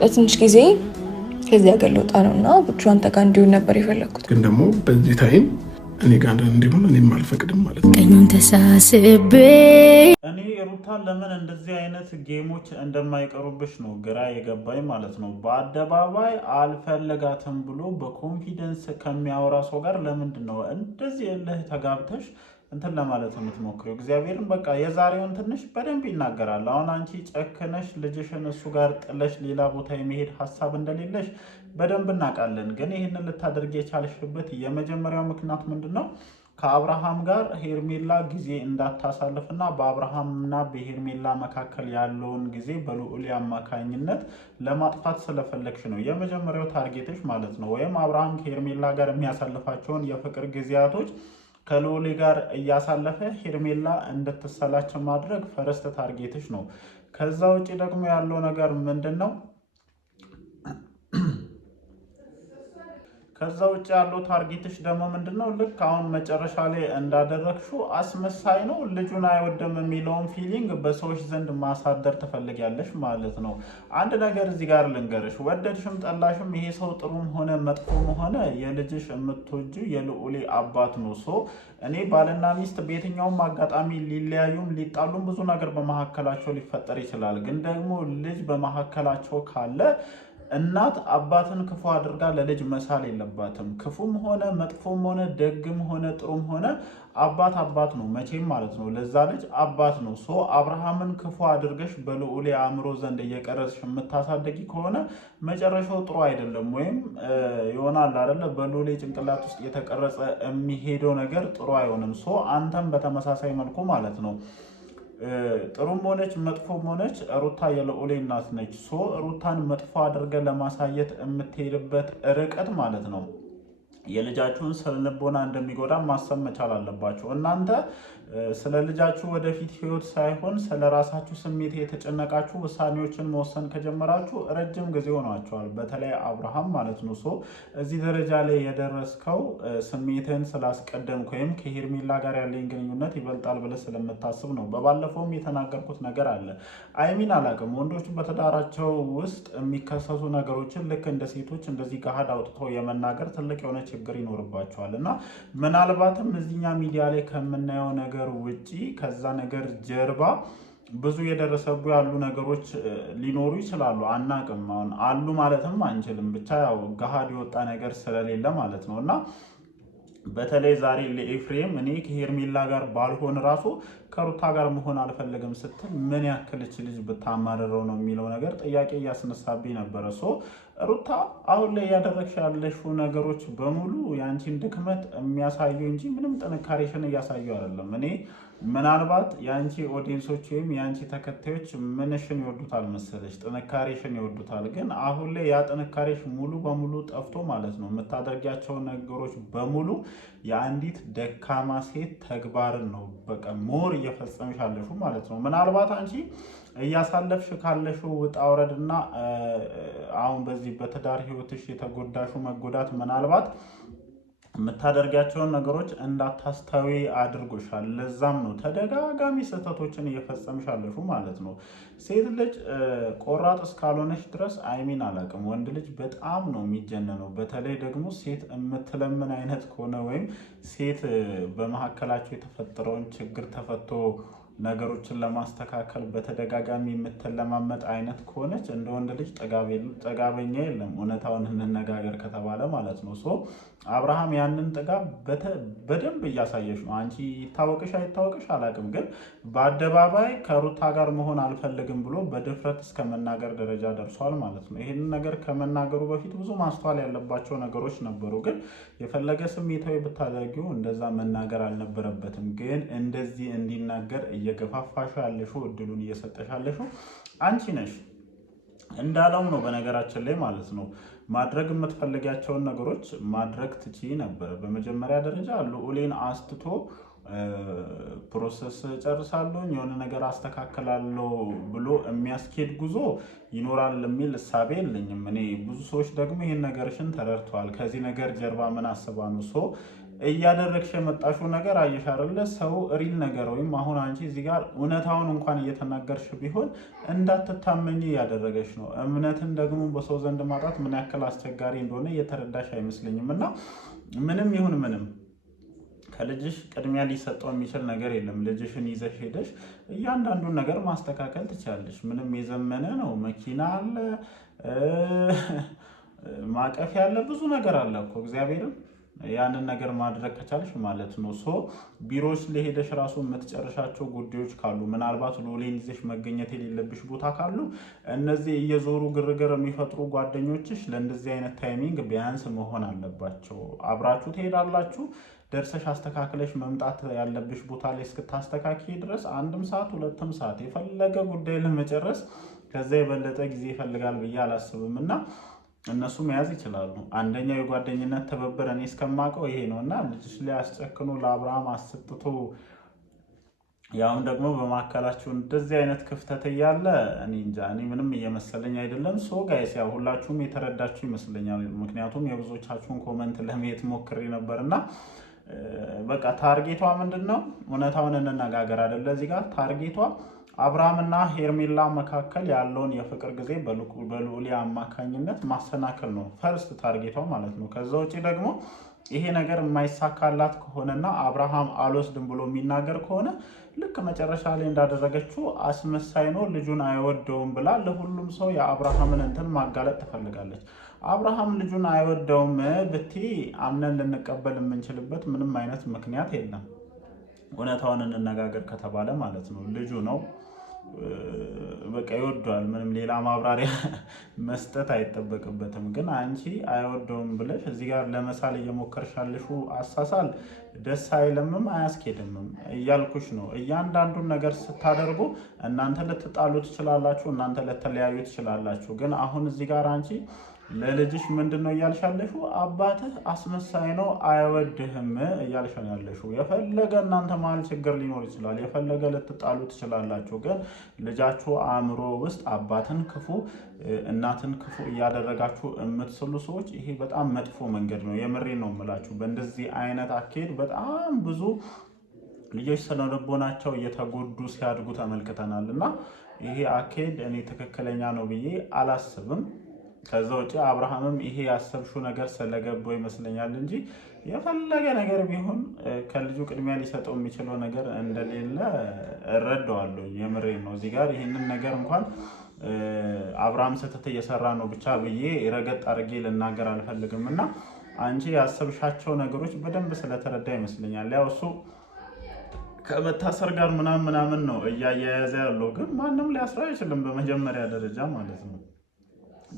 ለትንሽ ጊዜ ከዚህ ሀገር ልወጣ ነውና ብቻዋን ተጋ እንዲሆን ነበር የፈለኩት። ግን ደግሞ በዚህ ታይም እኔ ጋር እንዲሆን እኔም አልፈቅድም ማለት ነው። ቀኙን ተሳስቤ እኔ ሩታን ለምን እንደዚህ አይነት ጌሞች እንደማይቀሩብሽ ነው ግራ የገባኝ ማለት ነው። በአደባባይ አልፈለጋትም ብሎ በኮንፊደንስ ከሚያወራ ሰው ጋር ለምንድን ነው እንደዚህ እልህ ተጋብተሽ እንትን ለማለት የምትሞክሪው? እግዚአብሔርን በቃ የዛሬውን ትንሽ በደንብ ይናገራል። አሁን አንቺ ጨክነሽ ልጅሽን እሱ ጋር ጥለሽ ሌላ ቦታ የመሄድ ሀሳብ እንደሌለሽ በደንብ እናውቃለን። ግን ይህንን ልታደርግ የቻልሽበት የመጀመሪያው ምክንያት ምንድን ነው? ከአብርሃም ጋር ሄርሜላ ጊዜ እንዳታሳልፍና በአብርሃምና በሄርሜላ መካከል ያለውን ጊዜ በልዑል አማካኝነት ለማጥፋት ስለፈለግሽ ነው የመጀመሪያው ታርጌትሽ ማለት ነው። ወይም አብርሃም ከሄርሜላ ጋር የሚያሳልፋቸውን የፍቅር ጊዜያቶች ከልዑል ጋር እያሳለፈ ሄርሜላ እንድትሰላች ማድረግ ፈረስት ታርጌትሽ ነው። ከዛ ውጭ ደግሞ ያለው ነገር ምንድን ነው? ከዛ ውጭ ያለው ታርጌትሽ ደግሞ ምንድነው? ልክ አሁን መጨረሻ ላይ እንዳደረግሽው አስመሳይ ነው ልጁን አይወደም የሚለውን ፊሊንግ በሰዎች ዘንድ ማሳደር ትፈልጊያለሽ ማለት ነው። አንድ ነገር እዚህ ጋር ልንገርሽ፣ ወደድሽም ጠላሽም ይሄ ሰው ጥሩም ሆነ መጥፎም ሆነ የልጅሽ የምትወጂው የልዑሌ አባት ነው። እኔ ባልና ሚስት በየትኛውም አጋጣሚ ሊለያዩም ሊጣሉም ብዙ ነገር በመካከላቸው ሊፈጠር ይችላል። ግን ደግሞ ልጅ በመካከላቸው ካለ እናት አባትን ክፉ አድርጋ ለልጅ መሳል የለባትም። ክፉም ሆነ መጥፎም ሆነ ደግም ሆነ ጥሩም ሆነ አባት ነው መቼም ማለት ነው። ለዛ ልጅ አባት ነው። አብርሃምን ክፉ አድርገሽ በልዑል አእምሮ ዘንድ እየቀረጽሽ የምታሳደጊ ከሆነ መጨረሻው ጥሩ አይደለም። ወይም ይሆናል አይደለ? በልዑል ጭንቅላት ውስጥ የተቀረጸ የሚሄደው ነገር ጥሩ አይሆንም። አንተም በተመሳሳይ መልኩ ማለት ነው ጥሩም ሆነች መጥፎም ሆነች ሩታ የልዑል እናት ነች። ሩታን መጥፎ አድርገ ለማሳየት የምትሄድበት ርቀት ማለት ነው የልጃችሁን ስነልቦና እንደሚጎዳ ማሰብ መቻል አለባችሁ። እናንተ ስለ ልጃችሁ ወደፊት ህይወት ሳይሆን ስለ ራሳችሁ ስሜት የተጨነቃችሁ ውሳኔዎችን መወሰን ከጀመራችሁ ረጅም ጊዜ ሆኗቸዋል። በተለይ አብርሃም ማለት ነው። እዚህ ደረጃ ላይ የደረስከው ስሜትን ስላስቀደምክ ወይም ከሄርሜላ ጋር ያለኝ ግንኙነት ይበልጣል ብለህ ስለምታስብ ነው። በባለፈውም የተናገርኩት ነገር አለ። አይሚን አላውቅም፣ ወንዶች በትዳራቸው ውስጥ የሚከሰሱ ነገሮችን ልክ እንደ ሴቶች እንደዚህ ገሃድ አውጥቶ የመናገር ትልቅ የሆነ ችግር ይኖርባቸዋል እና ምናልባትም እዚኛ ሚዲያ ላይ ከምናየው ነገር ውጪ ከዛ ነገር ጀርባ ብዙ የደረሰቡ ያሉ ነገሮች ሊኖሩ ይችላሉ። አናቅም፣ አሁን አሉ ማለትም አንችልም። ብቻ ያው ገሃድ የወጣ ነገር ስለሌለ ማለት ነው እና በተለይ ዛሬ ለኤፍሬም እኔ ከሄርሜላ ጋር ባልሆን ራሱ ከሩታ ጋር መሆን አልፈልግም ስትል ምን ያክልች ልጅ ብታማረረው ነው የሚለው ነገር ጥያቄ እያስነሳብኝ ነበረ። ሩታ አሁን ላይ ያደረግሽ ያለሽው ነገሮች በሙሉ የአንቺን ድክመት የሚያሳዩ እንጂ ምንም ጥንካሬሽን እያሳዩ አይደለም። እኔ ምናልባት የአንቺ ኦዲየንሶች ወይም የአንቺ ተከታዮች ምንሽን ይወዱታል መሰለሽ? ጥንካሬሽን ይወዱታል። ግን አሁን ላይ ያ ጥንካሬሽ ሙሉ በሙሉ ጠፍቶ ማለት ነው የምታደርጊያቸውን ነገሮች በሙሉ የአንዲት ደካማ ሴት ተግባርን ነው በቃ ሞር እየፈጸምሽ ያለሽው ማለት ነው። ምናልባት አንቺ እያሳለፍሽ ካለሽው ውጣ ውረድና አሁን በዚህ በትዳር ህይወትሽ የተጎዳሹ መጎዳት ምናልባት የምታደርጋቸውን ነገሮች እንዳታስተዊ አድርጎሻል። ለዛም ነው ተደጋጋሚ ስህተቶችን እየፈጸምሻለሹ ማለት ነው። ሴት ልጅ ቆራጥ እስካልሆነች ድረስ አይሚን አላውቅም፣ ወንድ ልጅ በጣም ነው የሚጀነነው። በተለይ ደግሞ ሴት የምትለምን አይነት ከሆነ ወይም ሴት በመካከላቸው የተፈጠረውን ችግር ተፈቶ ነገሮችን ለማስተካከል በተደጋጋሚ የምትለማመጥ አይነት ከሆነች እንደ ወንድ ልጅ ጠጋበኛ የለም፣ እውነታውን እንነጋገር ከተባለ ማለት ነው። አብርሃም ያንን ጥጋብ በደንብ እያሳየሽ ነው። አንቺ ይታወቅሽ አይታወቅሽ አላውቅም፣ ግን በአደባባይ ከሩታ ጋር መሆን አልፈልግም ብሎ በድፍረት እስከ መናገር ደረጃ ደርሷል ማለት ነው። ይህንን ነገር ከመናገሩ በፊት ብዙ ማስተዋል ያለባቸው ነገሮች ነበሩ። ግን የፈለገ ስሜታዊ ብታደርጊው እንደዛ መናገር አልነበረበትም። ግን እንደዚህ እንዲናገር እየገፋፋሽ ያለሽው እድሉን እየሰጠሽ ያለሽው አንቺ ነሽ። እንዳለው ነው በነገራችን ላይ ማለት ነው። ማድረግ የምትፈልጊያቸውን ነገሮች ማድረግ ትችይ ነበር። በመጀመሪያ ደረጃ ልዑሌን አስትቶ ፕሮሰስ ጨርሳለሁ የሆነ ነገር አስተካክላለሁ ብሎ የሚያስኬድ ጉዞ ይኖራል የሚል እሳቤ የለኝም እኔ። ብዙ ሰዎች ደግሞ ይሄን ነገርሽን ተረድተዋል። ከዚህ ነገር ጀርባ ምን አስባ ነው እያደረግሽ የመጣሽው ነገር አየሽ አይደለ? ሰው ሪል ነገር ወይም አሁን አንቺ እዚህ ጋር እውነታውን እንኳን እየተናገርሽ ቢሆን እንዳትታመኝ እያደረገች ነው። እምነትን ደግሞ በሰው ዘንድ ማጣት ምን ያክል አስቸጋሪ እንደሆነ እየተረዳሽ አይመስለኝም። እና ምንም ይሁን ምንም ከልጅሽ ቅድሚያ ሊሰጠው የሚችል ነገር የለም። ልጅሽን ይዘሽ ሄደሽ እያንዳንዱን ነገር ማስተካከል ትችላለሽ። ምንም የዘመነ ነው። መኪና አለ፣ ማቀፊያ አለ፣ ብዙ ነገር አለ እኮ እግዚአብሔርን ያንን ነገር ማድረግ ከቻልሽ ማለት ነው። ሶ ቢሮዎች ለሄደሽ ራሱ የምትጨርሻቸው ጉዳዮች ካሉ ምናልባት ሎሌን ይዘሽ መገኘት የሌለብሽ ቦታ ካሉ እነዚህ እየዞሩ ግርግር የሚፈጥሩ ጓደኞችሽ ለእንደዚህ አይነት ታይሚንግ ቢያንስ መሆን አለባቸው። አብራችሁ ትሄዳላችሁ። ደርሰሽ አስተካክለሽ መምጣት ያለብሽ ቦታ ላይ እስክታስተካኪ ድረስ 1 ሰዓት 2 ሰዓት የፈለገ ጉዳይ ለመጨረስ ከዛ የበለጠ ጊዜ ይፈልጋል ብዬ አላስብም እና እነሱ መያዝ ይችላሉ። አንደኛው የጓደኝነት ትብብር እኔ እስከማውቀው ይሄ ነው እና ልጅሽ ላይ አስጨክኖ ለአብርሃም አሰጥቶ ያውን ደግሞ በማካከላችሁ እንደዚህ አይነት ክፍተት እያለ እኔ እንጃ፣ እኔ ምንም እየመሰለኝ አይደለም። ሶ ጋይስ ያው ሁላችሁም የተረዳችሁ ይመስለኛል። ምክንያቱም የብዙዎቻችሁን ኮመንት ለማየት ሞክሬ ነበርና በቃ ታርጌቷ ምንድነው? እውነታውን እንነጋገር አይደለ? እዚህ ጋር ታርጌቷ አብርሃምና ሄርሜላ መካከል ያለውን የፍቅር ጊዜ በልዑል አማካኝነት ማሰናከል ነው ፈርስት ታርጌቷ ማለት ነው። ከዛ ውጪ ደግሞ ይሄ ነገር የማይሳካላት ከሆነና አብርሃም አልወስድም ብሎ የሚናገር ከሆነ ልክ መጨረሻ ላይ እንዳደረገችው አስመሳይ ነው፣ ልጁን አይወደውም ብላ ለሁሉም ሰው የአብርሃምን እንትን ማጋለጥ ትፈልጋለች። አብርሃም ልጁን አይወደውም ብትይ አምነን ልንቀበል የምንችልበት ምንም አይነት ምክንያት የለም። እውነታውን እንነጋገር ከተባለ ማለት ነው ልጁ ነው በቃ ይወደዋል። ምንም ሌላ ማብራሪያ መስጠት አይጠበቅበትም። ግን አንቺ አይወደውም ብለሽ እዚህ ጋር ለመሳል እየሞከርሻለሽ አሳሳል ደስ አይለምም አያስኬድምም እያልኩሽ ነው። እያንዳንዱን ነገር ስታደርጉ እናንተ ልትጣሉ ትችላላችሁ፣ እናንተ ልትለያዩ ትችላላችሁ። ግን አሁን እዚህ ጋር አንቺ ለልጅሽ ምንድን ነው እያልሻለሹ? አባትህ አስመሳይ ነው አይወድህም እያልሽ ነው ያለሹ። የፈለገ እናንተ መሀል ችግር ሊኖር ይችላል፣ የፈለገ ልትጣሉ ትችላላችሁ። ግን ልጃችሁ አእምሮ ውስጥ አባትን ክፉ እናትን ክፉ እያደረጋችሁ የምትስሉ ሰዎች ይሄ በጣም መጥፎ መንገድ ነው። የምሬን ነው የምላችሁ። በእንደዚህ አይነት አካሄድ በጣም ብዙ ልጆች ስለልቦናቸው እየተጎዱ ሲያድጉ ተመልክተናል። እና ይሄ አካሄድ እኔ ትክክለኛ ነው ብዬ አላስብም። ከዛ ውጭ አብርሃምም ይሄ ያሰብሽው ነገር ስለገባው ይመስለኛል እንጂ የፈለገ ነገር ቢሆን ከልጁ ቅድሚያ ሊሰጠው የሚችለው ነገር እንደሌለ እረዳዋለሁ። የምሬን ነው። እዚህ ጋር ይህንን ነገር እንኳን አብርሃም ስህተት እየሰራ ነው ብቻ ብዬ ረገጥ አድርጌ ልናገር አልፈልግም። እና አንቺ ያሰብሻቸው ነገሮች በደንብ ስለተረዳ ይመስለኛል። ያው እሱ ከመታሰር ጋር ምናምን ነው እያያያዘ ያለው፣ ግን ማንም ሊያስራ አይችልም በመጀመሪያ ደረጃ ማለት ነው።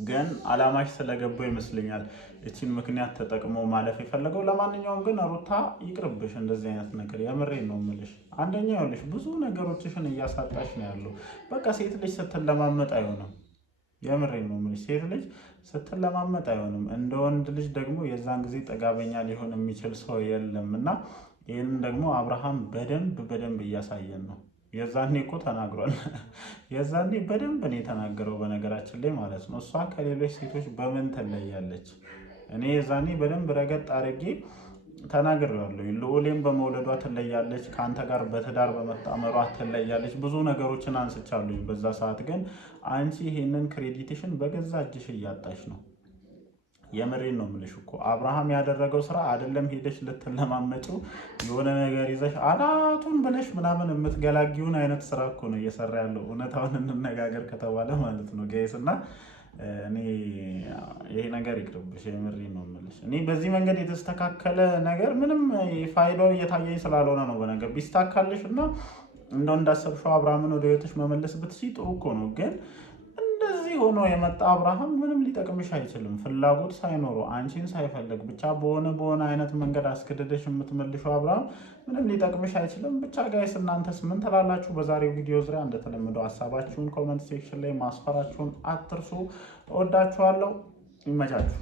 ግን አላማሽ ስለገባው ይመስለኛል እቺን ምክንያት ተጠቅሞ ማለፍ የፈለገው። ለማንኛውም ግን ሩታ ይቅርብሽ እንደዚህ አይነት ነገር። የምሬን ነው የምልሽ። አንደኛ ይኸውልሽ ብዙ ነገሮችሽን እያሳጣሽ ነው ያለው። በቃ ሴት ልጅ ስትለማመጥ አይሆንም። የምሬን ነው የምልሽ። ሴት ልጅ ስትለማመጥ አይሆንም። እንደ ወንድ ልጅ ደግሞ የዛን ጊዜ ጠጋበኛ ሊሆን የሚችል ሰው የለም እና ይህንን ደግሞ አብርሃም በደንብ እያሳየን ነው። የዛኔ እኮ ተናግሯል። የዛኔ በደንብ ነው የተናገረው በነገራችን ላይ ማለት ነው። እሷ ከሌሎች ሴቶች በምን ትለያለች? እኔ የዛኔ በደንብ ረገጥ አድርጌ ተናግሬዋለሁ። ልዑሌም በመውለዷ ትለያለች፣ ከአንተ ጋር በትዳር በመጣመሯ ትለያለች። ብዙ ነገሮችን አንስቻለሁ። በዛ ሰዓት ግን አንቺ ይሄንን ክሬዲትሽን በገዛ እጅሽ እያጣሽ ነው። የምሬን ነው የምልሽ እኮ አብርሃም ያደረገው ስራ አይደለም ሄደሽ ልትለማመጪው የሆነ ነገር ይዘሽ አናቱን ብለሽ ምናምን የምትገላጊውን አይነት ስራ እኮ ነው እየሰራ ያለው። እውነታውን እንነጋገር ከተባለ ማለት ነው ጋይስ። እና እኔ ይሄ ነገር ይቅርብሽ። የምሬን ነው የምልሽ። እኔ በዚህ መንገድ የተስተካከለ ነገር ምንም ፋይዳው እየታየኝ ስላልሆነ ነው። በነገር ቢስተካከልሽ እና እንደው እንዳሰብሽው አብርሃምን ወደ ህይወትሽ መመለስ ብትይ ጥሩ እኮ ነው። ግን እንደዚህ ሆኖ የመጣ አብርሃም ምንም ሊጠቅምሽ አይችልም። ፍላጎት ሳይኖረው አንቺን ሳይፈልግ ብቻ በሆነ አይነት መንገድ አስገድደሽ የምትመልሺው አብርሃም ምንም ሊጠቅምሽ አይችልም። ብቻ ጋይስ እናንተስ ምን ትላላችሁ? በዛሬው ቪዲዮ ዙሪያ እንደተለመደው ሀሳባችሁን ኮመንት ሴክሽን ላይ ማስፈራችሁን አትርሱ። እወዳችኋለሁ። ይመቻችሁ።